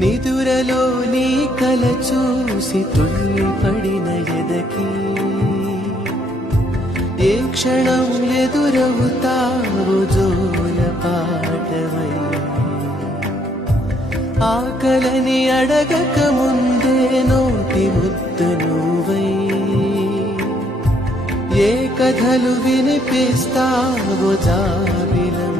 నిదురలో నీ కల చూసి తుల్లి పడిన ఎదకి ఏ క్షణం ఎదురవుతావు జోల పాటవై ఆకలని అడగక ముందే నోటి ముద్దు నువ్వై ఏ కథలు వినిపిస్తావో జాబిలం